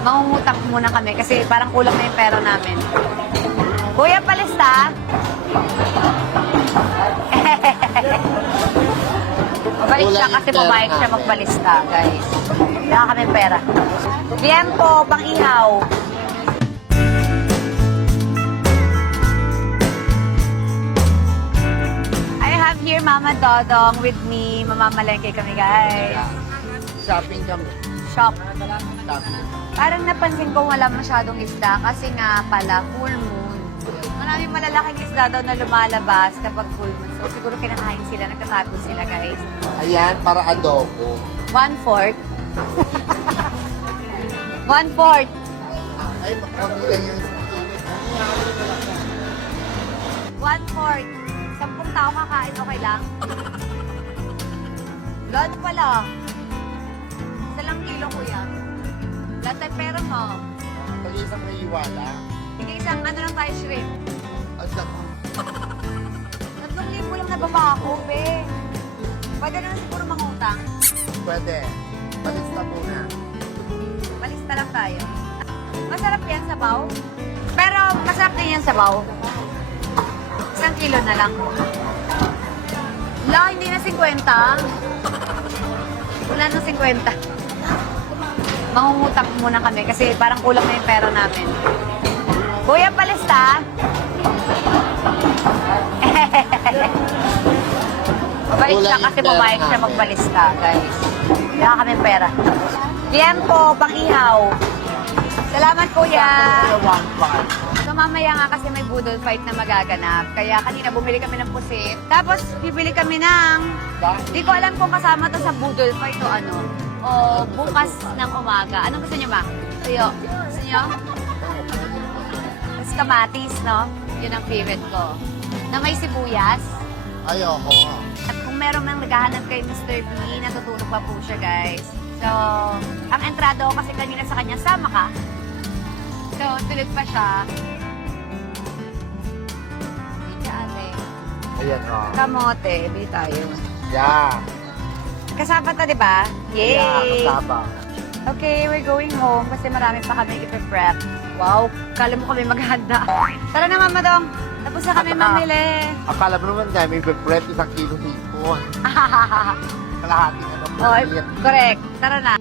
Mangungutang muna kami kasi parang kulang na yung pera namin. Kuya, palista? Mabait siya kasi mabait siya magpalista, guys. Wala kami pera. Tiempo, pang-ihaw. I have here Mama Dodong with me. Mamamalengke kami, guys. Shopping kami. Shop. Shopping. Parang napansin ko wala masyadong isda kasi nga pala full moon. Maraming malalaking isda daw na lumalabas kapag full moon. So siguro kinakain sila, nagtatago sila, guys. Ayan, para adobo. 1/4. 1/4. Ay, makabilang yung 1/4. 10 tao kakain, okay lang? Lot pala. Isa lang kilo, kuya. Lahat ay pera mo. pag-isang may iwala. Sige, isang ano lang tayo, shrimp. Ang sarap. 3,000 lang nababa ako, be. Pwede naman siguro mangutang. Pwede. Palista muna. Malista lang tayo. Masarap yan sabaw. Pero masarap din yan sabaw. 1 kilo na lang. Wala, hindi na 50. Wala na 50. Mangungutang muna kami kasi parang kulang na yung pera namin. Kuya, palista? Mabait siya kasi mabait siya magpalista, guys. Wala kami pera. Tiempo, pang-ihaw. Salamat, kuya. So mamaya nga kasi may budol fight na magaganap. Kaya kanina bumili kami ng pusit. Tapos bibili kami ng... Di ko alam kung kasama to sa budol fight o ano. O bukas ng umaga. Anong gusto niyo ba? Tuyo. Gusto niyo? Mas kamatis, no? Yun ang favorite ko. Na may sibuyas. Ayoko. At kung meron mang naghahanap kay Mr. B, natutulog pa po siya, guys. So, ang entrado ko kasi kanina sa kanya, sama ka. So, tulog pa siya. Bili ate. Ayan, o. Kamote, bili tayo. Yeah. Kasama to, di ba? Yay! Yeah, kasama. Okay, we're going home kasi marami pa kami ipiprep. Wow, kala mo kami maghanda. Tara na, Mama Dong. Tapos na kami mamili. Akala mo naman dahil may prep 1 kilo hipon. Kalahating ano. Oh, correct. Tara na.